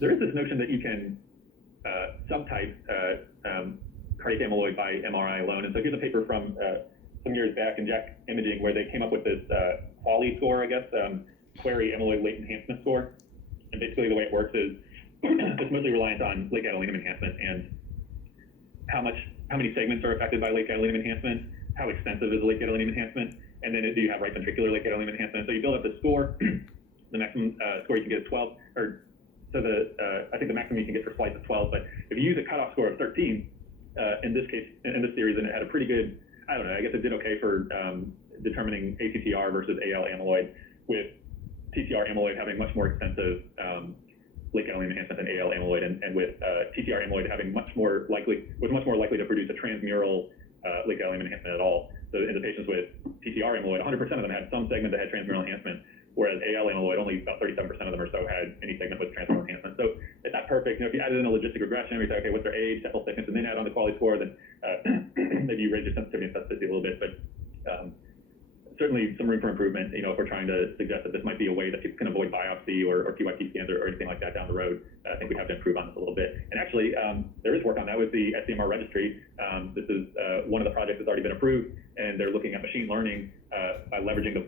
there is this notion that you can subtype cardiac amyloid by MRI alone. And so here's a paper from some years back in JACC Imaging where they came up with this QALY score, I guess, query amyloid late enhancement score. And basically the way it works is it's mostly reliant on late gadolinium enhancement and how many segments are affected by late gadolinium enhancement, how extensive is the late gadolinium enhancement, and then do you have right ventricular late gadolinium enhancement. So you build up the score. The maximum score you can get is 12, or so I think the maximum you can get for splice is 12, but if you use a cutoff score of 13, in this case, in this series, and it had a pretty good, I don't know, I guess it did okay for determining ATTR versus AL amyloid, with TTR amyloid having much more extensive late gadolinium enhancement than AL amyloid, and with TTR amyloid having much more likely to produce a transmural late gadolinium enhancement at all. So in the patients with TTR amyloid, 100% of them had some segment that had transmural enhancement, whereas AL amyloid, only about 37% of them or so had any segment with transmural enhancement. So it's not perfect. You know, if you added in a logistic regression, we say, okay, what's their age, sample thickness, and then add on the quality score, then maybe you raise your sensitivity and specificity a little bit. But certainly some room for improvement, you know, if we're trying to suggest that this might be a way that people can avoid biopsy or PYP scans or anything like that down the road. I think we have to improve on this a little bit. And actually, there is work on that with the SCMR registry. This is one of the projects that's already been approved, and they're looking at machine learning by leveraging the